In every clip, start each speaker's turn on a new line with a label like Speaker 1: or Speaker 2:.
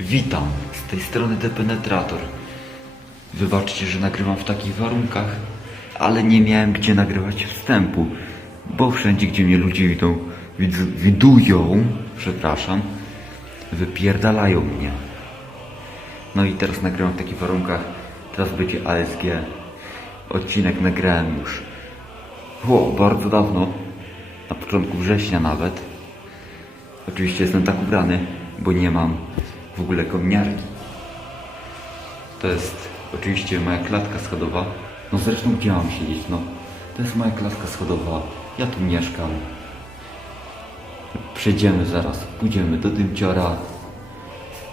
Speaker 1: Witam, z tej strony Depenetrator. Wybaczcie, że nagrywam w takich warunkach, ale nie miałem gdzie nagrywać wstępu, bo wszędzie, gdzie mnie ludzie widzą, widz, widują, przepraszam, wypierdalają mnie. No i teraz nagrywam w takich warunkach, teraz będzie ASG. Odcinek nagrałem już, o, bardzo dawno, na początku września nawet. Oczywiście jestem tak ubrany, bo nie mam w ogóle kominiarki. To jest oczywiście moja klatka schodowa. No zresztą gdzie mam siedzieć, no. To jest moja klatka schodowa. Ja tu mieszkam. Przejdziemy zaraz, pójdziemy do Dymciora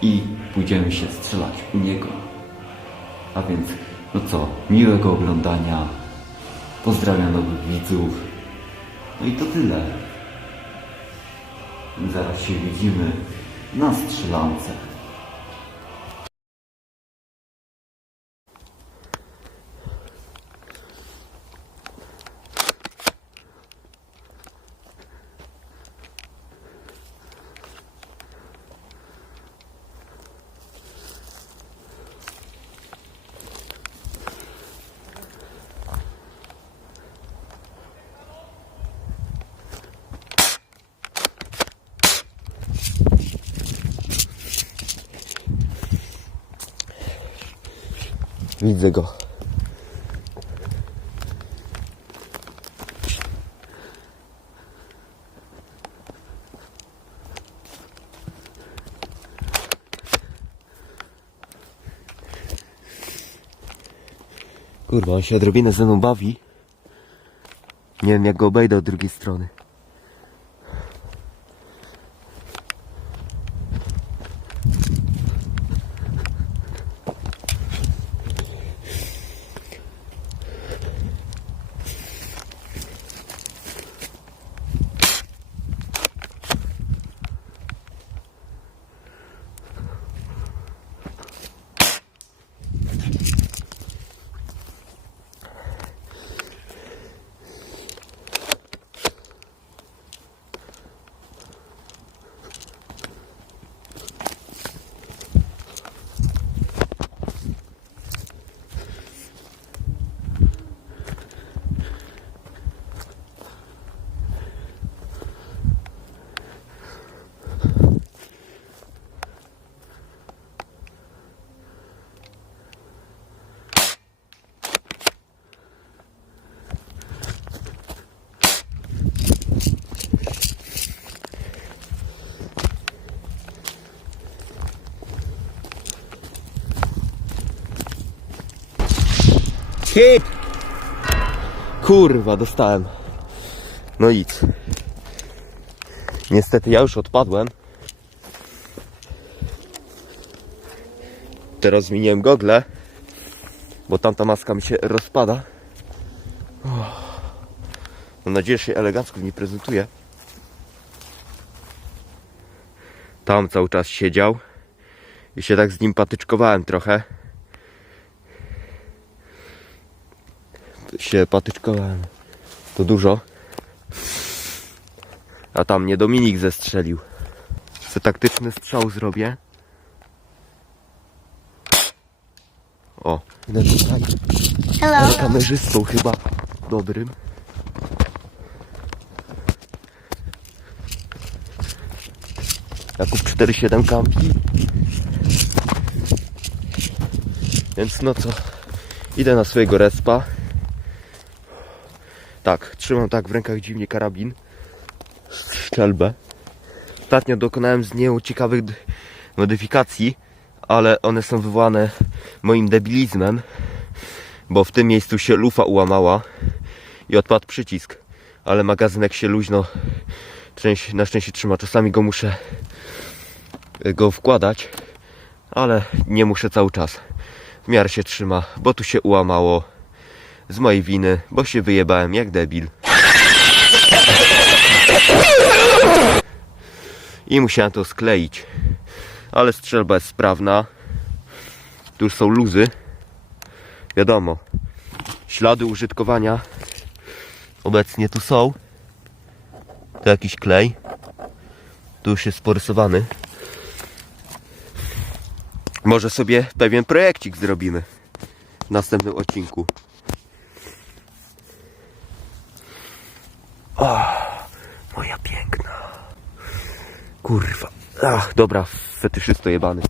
Speaker 1: i pójdziemy się strzelać u niego. A więc, no co, miłego oglądania. Pozdrawiam nowych widzów. No i to tyle. Zaraz się widzimy na strzelance.
Speaker 2: Widzę go. Kurwa, on się odrobinę ze mną bawi. Nie wiem jak go obejdę od drugiej strony. Kurwa, dostałem. No nic. Niestety ja już odpadłem. Teraz zmieniłem gogle, bo tamta maska mi się rozpada. Mam nadzieję, że się elegancko w niej prezentuje. Tam cały czas siedział i się tak z nim patyczkowałem trochę. Się patyczkowałem. To dużo. A tam mnie Dominik zestrzelił. Se taktyczny strzał zrobię. O, idę tutaj.
Speaker 3: Hello.
Speaker 2: Kamerzystą chyba dobrym. Jakub 47 kampi. Więc no co, idę na swojego respa. Tak, trzymam tak w rękach dziwnie karabin. Strzelbę. Ostatnio dokonałem z nią ciekawych modyfikacji, ale one są wywołane moim debilizmem, bo w tym miejscu się lufa ułamała i odpadł przycisk, ale magazynek się luźno część, na szczęście trzyma. Czasami go muszę go wkładać, ale nie muszę cały czas. W miarę się trzyma, bo tu się ułamało z mojej winy, bo się wyjebałem jak debil. I musiałem to skleić. Ale strzelba jest sprawna. Tu już są luzy. Wiadomo. Ślady użytkowania obecnie tu są. To jakiś klej. Tu już jest porysowany. Może sobie pewien projekcik zrobimy w następnym odcinku. O, moja piękna. Kurwa. Ach, dobra, fetyszysto jebany.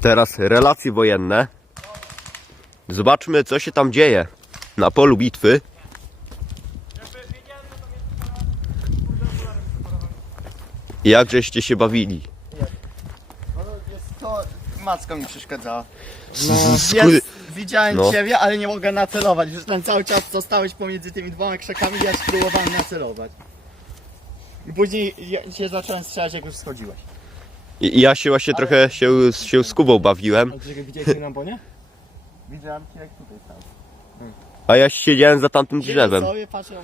Speaker 2: Teraz relacje wojenne. Zobaczmy, co się tam dzieje na polu bitwy. Jak żeście się bawili?
Speaker 3: Macka mi przeszkadzała.
Speaker 2: No.
Speaker 3: Jest, widziałem
Speaker 2: No.
Speaker 3: ciebie, ale nie mogę nacelować. Ten cały czas co stałeś pomiędzy tymi dwoma krzakami, ja spróbowałem nacelować. I później ja się zacząłem strzelać, jak już schodziłeś.
Speaker 2: I ja się właśnie trochę się, się z Kubą bawiłem,
Speaker 4: Ale czekaj, widziałeś mnie na bonie?
Speaker 3: Widziałem cię, jak tutaj stał.
Speaker 2: a ja siedziałem za tamtym drzewem.
Speaker 3: sobie, patrzę,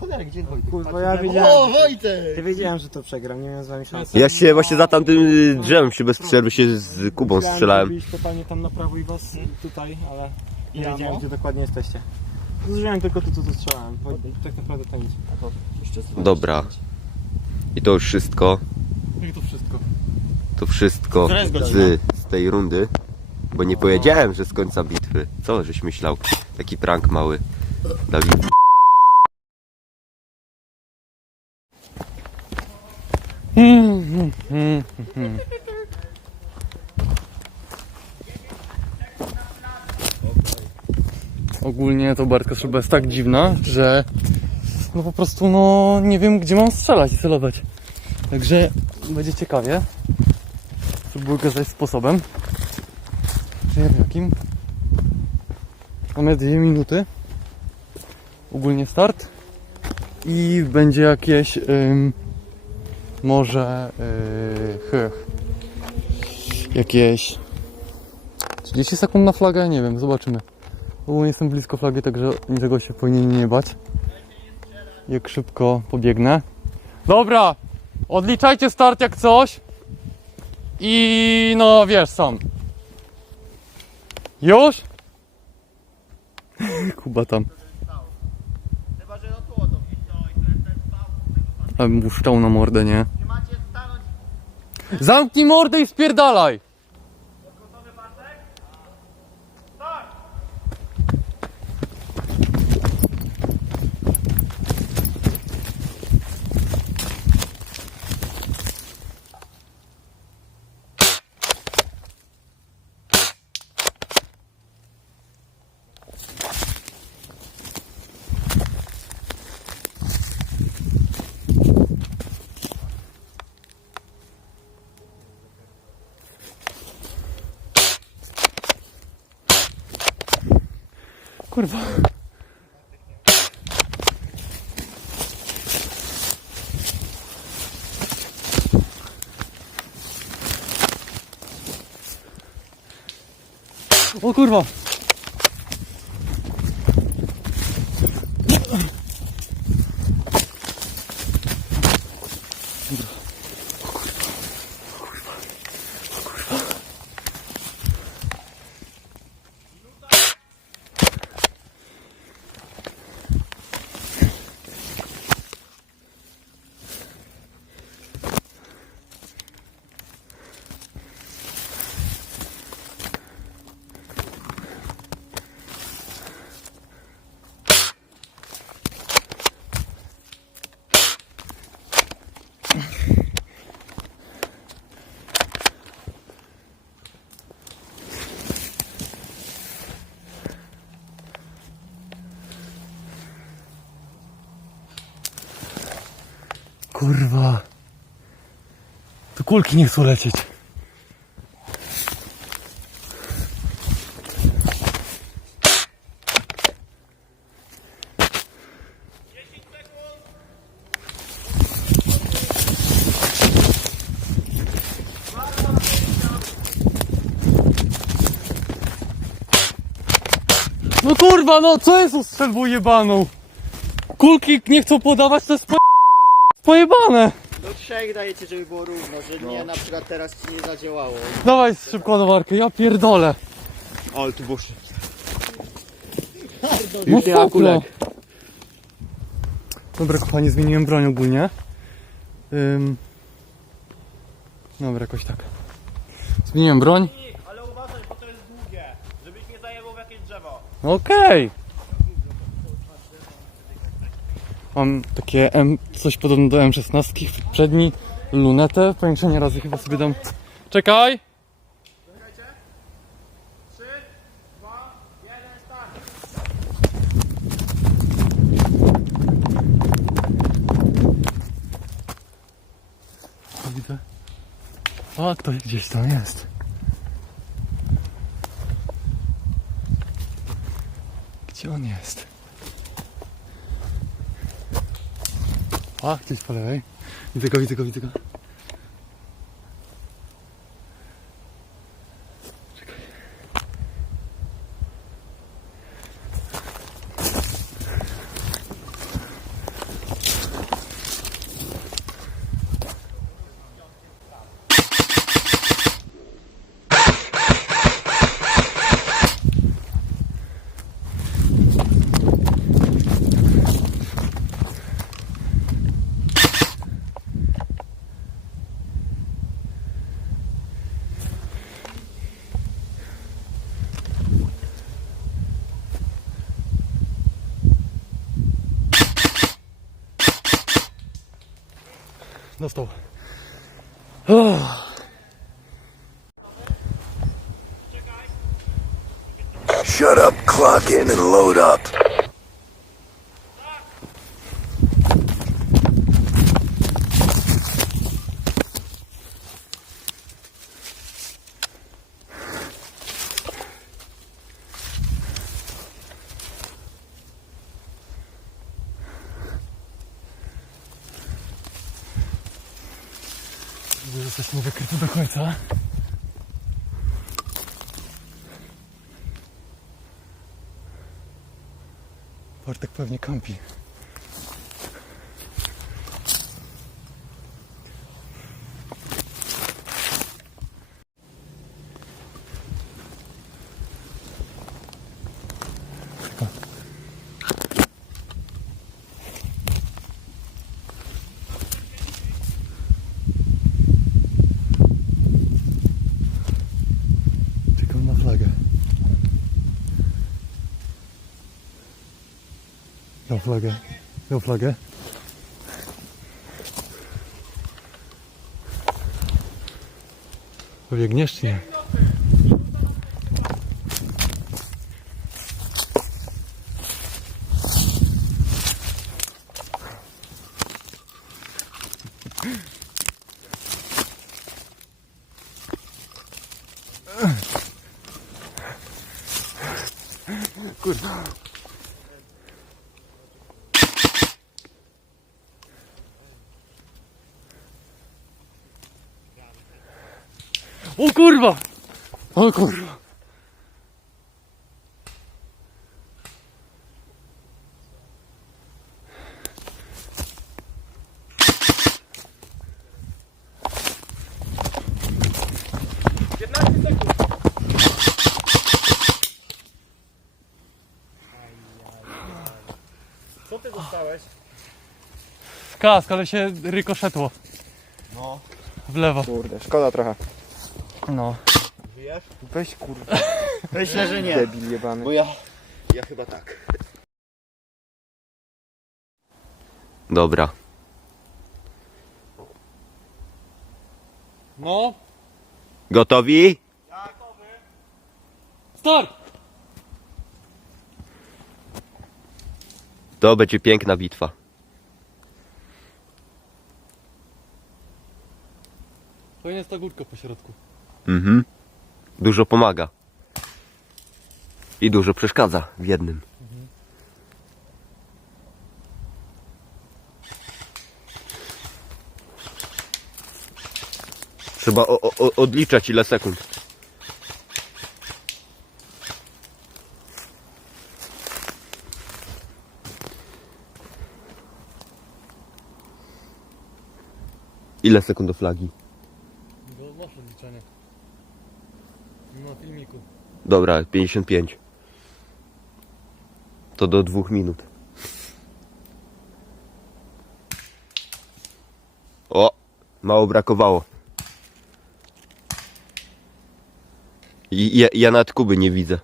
Speaker 3: Cholera, gdzie Wojtek?
Speaker 4: Kurwa,
Speaker 3: Patrzę
Speaker 4: ja widziałem.
Speaker 3: O, Wojtek!
Speaker 4: Ty wiedziałem, że to przegram, nie miałem z wami szansy.
Speaker 2: Ja się właśnie za tamtym y, drzewem się bez przerwy się z Kubą strzelałem.
Speaker 4: byliście totalnie tam na prawo i was tutaj, ale nie
Speaker 3: Ja
Speaker 4: wiedziałem,
Speaker 3: no.
Speaker 4: gdzie dokładnie jesteście. Zużyłem tylko to, co tu strzelałem. bo Tak naprawdę to nic.
Speaker 2: Dobra. I to już wszystko.
Speaker 4: I to wszystko.
Speaker 2: To wszystko
Speaker 3: Która jest godzina?
Speaker 2: z, z tej rundy. Bo nie powiedziałem, że z końca bitwy. Co żeś myślał? Taki prank mały. Dawid.
Speaker 5: Ogólnie to Bartka szyba jest tak dziwna, że no po prostu no nie wiem gdzie mam strzelać i celować. Także będzie ciekawie. Spróbuję okazać sposobem. Nie wiem jakim. Mamy dwie minuty. Ogólnie start. I będzie jakieś ym, może yy, jakieś 30 sekund na flagę, nie wiem, zobaczymy. Ogólnie jestem blisko flagi, także niczego się powinien nie bać. Jak szybko pobiegnę. Dobra! Odliczajcie start jak coś. I no wiesz sam. Już? Kuba tam. Mu szczał na mordę, nie? Zamknij mordę i spierdalaj! Kurwa. O kurwa. Kurwa. Tu kulki nie chcą lecieć. No kurwa, no co jest z strzelbą jebaną? Kulki nie chcą podawać, to jest. Pojebane.
Speaker 3: Do trzech dajecie, żeby było równo, że nie na przykład teraz ci nie zadziałało.
Speaker 5: Dawaj szybko na warkę, ja pierdolę.
Speaker 2: Ale tu boż.
Speaker 5: No kulek. Dobra kochani, zmieniłem broń ogólnie. Ym... Dobra, jakoś tak. Zmieniłem broń.
Speaker 4: Ale uważaj, bo to jest długie. Żebyś nie zajebał w jakieś drzewo.
Speaker 5: Okej. Mam takie M, coś podobne do M16, przedni, lunetę, powiększenie razy chyba sobie dam. Czekaj! Widzę. O, to gdzieś tam jest. Gdzie on jest? A, gdzieś po lewej. Widzę go, widzę go, widzę go. Czekaj.
Speaker 6: Shut up, clock in, and load up.
Speaker 5: Bartek pewnie kampi. Czekam na flagę. Na flagę. Na flagę. Pobiegniesz nie? O kurwa! O kurwa!
Speaker 4: Co ty dostałeś?
Speaker 5: Kask, ale się rykoszetło.
Speaker 3: No.
Speaker 5: W lewo.
Speaker 3: Kurde, szkoda trochę.
Speaker 5: No.
Speaker 3: Żyjesz?
Speaker 6: Weź kurwa,
Speaker 3: Myślę, że nie.
Speaker 6: debil jebany.
Speaker 3: Bo ja... Ja chyba tak.
Speaker 2: Dobra.
Speaker 5: No.
Speaker 2: Gotowi?
Speaker 5: Start!
Speaker 2: To będzie piękna bitwa.
Speaker 5: To jest ta górka po środku.
Speaker 2: Mhm. Dużo pomaga. I dużo przeszkadza w jednym. Trzeba o, o, odliczać ile sekund. Ile sekund do flagi?
Speaker 5: Na filmiku.
Speaker 2: Dobra, 55. To do dwóch minut. O, mało brakowało. I ja, ja nawet Kuby nie widzę.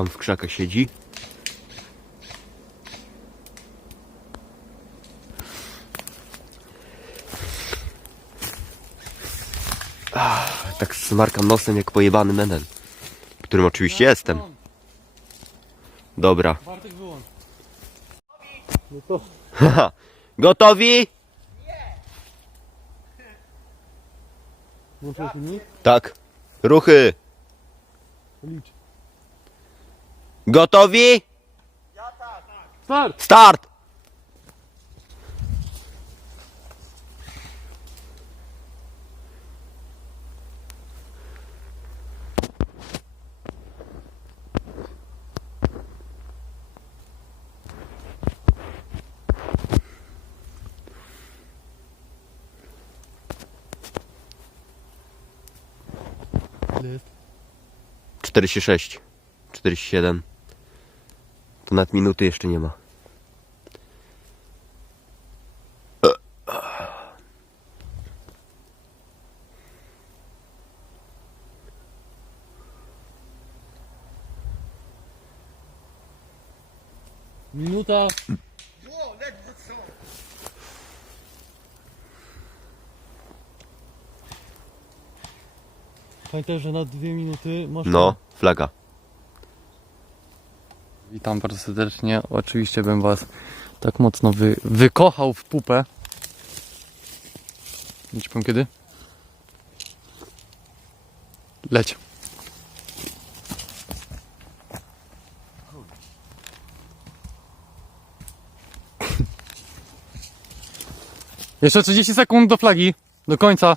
Speaker 2: Tam w krzakach siedzi. Ach, tak smarkam nosem jak pojebany menen. Którym oczywiście jestem. Dobra.
Speaker 5: Bartek wyłącz.
Speaker 2: Haha. Gotowi?
Speaker 5: Włączyłeś silnik?
Speaker 2: Tak. Ruchy.
Speaker 5: Licz.
Speaker 2: Gotowi?
Speaker 5: Start!
Speaker 2: Start!
Speaker 5: Ile jest?
Speaker 2: 46. 47. To nawet minuty jeszcze nie ma.
Speaker 5: Minuta. Pamiętaj, że na dwie minuty masz...
Speaker 2: No, flaga.
Speaker 5: Witam bardzo serdecznie. Oczywiście bym was tak mocno wy, wykochał w pupę. Nie powiem kiedy? Leć. Jeszcze 30 sekund do flagi. Do końca.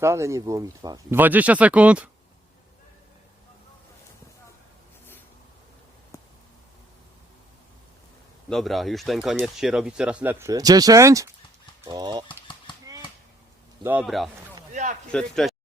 Speaker 2: Wcale nie było mi twarzy.
Speaker 5: 20 sekund.
Speaker 2: Dobra, już ten koniec się robi coraz lepszy.
Speaker 5: 10.
Speaker 2: O. Dobra. Przedwcześnie.